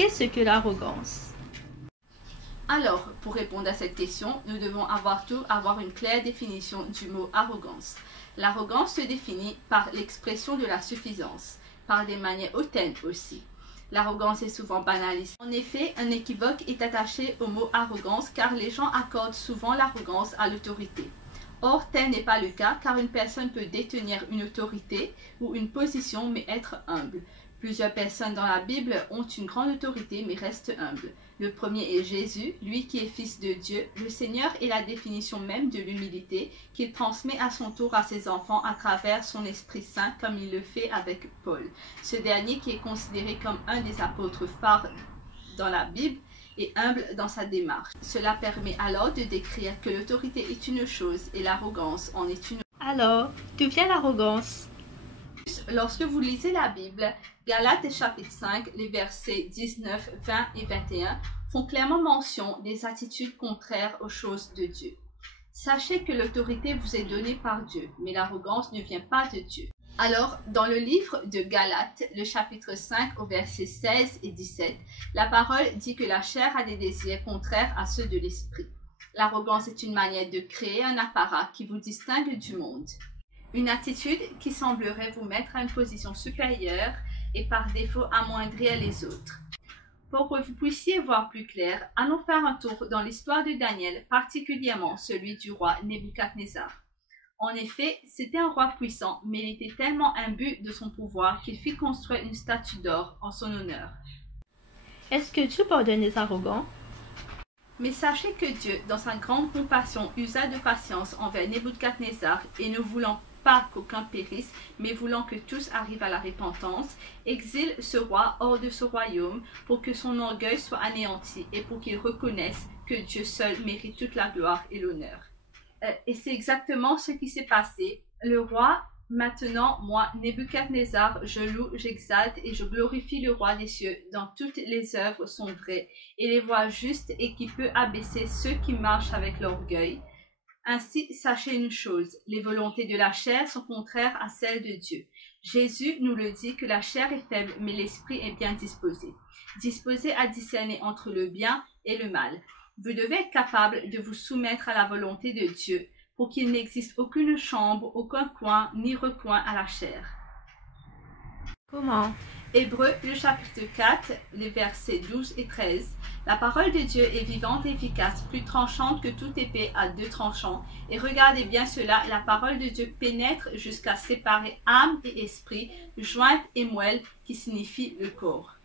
Qu'est-ce que l'arrogance? Alors, pour répondre à cette question, nous devons avoir une claire définition du mot arrogance. L'arrogance se définit par l'expression de la suffisance, par des manières hautaines aussi. L'arrogance est souvent banalisée. En effet, un équivoque est attaché au mot arrogance car les gens accordent souvent l'arrogance à l'autorité. Or, tel n'est pas le cas car une personne peut détenir une autorité ou une position mais être humble. Plusieurs personnes dans la Bible ont une grande autorité mais restent humbles. Le premier est Jésus, lui qui est fils de Dieu. Le Seigneur est la définition même de l'humilité qu'il transmet à son tour à ses enfants à travers son Esprit Saint comme il le fait avec Paul. Ce dernier qui est considéré comme un des apôtres phares dans la Bible est humble dans sa démarche. Cela permet alors de décrire que l'autorité est une chose et l'arrogance en est une autre. Alors, d'où vient l'arrogance? Lorsque vous lisez la Bible, Galates chapitre 5, les versets 19, 20 et 21 font clairement mention des attitudes contraires aux choses de Dieu. Sachez que l'autorité vous est donnée par Dieu, mais l'arrogance ne vient pas de Dieu. Alors, dans le livre de Galates, le chapitre 5 au verset 16 et 17, la parole dit que la chair a des désirs contraires à ceux de l'esprit. L'arrogance est une manière de créer un apparat qui vous distingue du monde. Une attitude qui semblerait vous mettre à une position supérieure et par défaut amoindrir les autres. Pour que vous puissiez voir plus clair, allons faire un tour dans l'histoire de Daniel, particulièrement celui du roi Nebuchadnezzar. En effet, c'était un roi puissant, mais il était tellement imbu de son pouvoir qu'il fit construire une statue d'or en son honneur. Est-ce que Dieu pardonne les arrogants? Mais sachez que Dieu, dans sa grande compassion, usa de patience envers Nebuchadnezzar et ne voulant pas qu'aucun périsse, mais voulant que tous arrivent à la repentance, exile ce roi hors de ce royaume pour que son orgueil soit anéanti et pour qu'il reconnaisse que Dieu seul mérite toute la gloire et l'honneur. Et c'est exactement ce qui s'est passé. Le roi, maintenant, moi, Nebuchadnezzar, je loue, j'exalte et je glorifie le roi des cieux, dont toutes les œuvres sont vraies, et les voies justes et qui peut abaisser ceux qui marchent avec l'orgueil. Ainsi, sachez une chose, les volontés de la chair sont contraires à celles de Dieu. Jésus nous le dit que la chair est faible, mais l'esprit est bien disposé à discerner entre le bien et le mal. Vous devez être capable de vous soumettre à la volonté de Dieu pour qu'il n'existe aucune chambre, aucun coin, ni recoin à la chair. Comment? Hébreux, le chapitre 4, les versets 12 et 13. La parole de Dieu est vivante et efficace, plus tranchante que toute épée à deux tranchants. Et regardez bien cela, la parole de Dieu pénètre jusqu'à séparer âme et esprit, jointe et moelle, qui signifie le corps.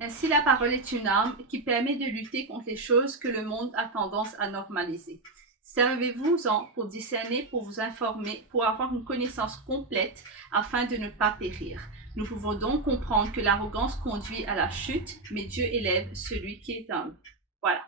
Ainsi, la parole est une arme qui permet de lutter contre les choses que le monde a tendance à normaliser. Servez-vous-en pour discerner, pour vous informer, pour avoir une connaissance complète afin de ne pas périr. Nous pouvons donc comprendre que l'arrogance conduit à la chute, mais Dieu élève celui qui est humble. Voilà.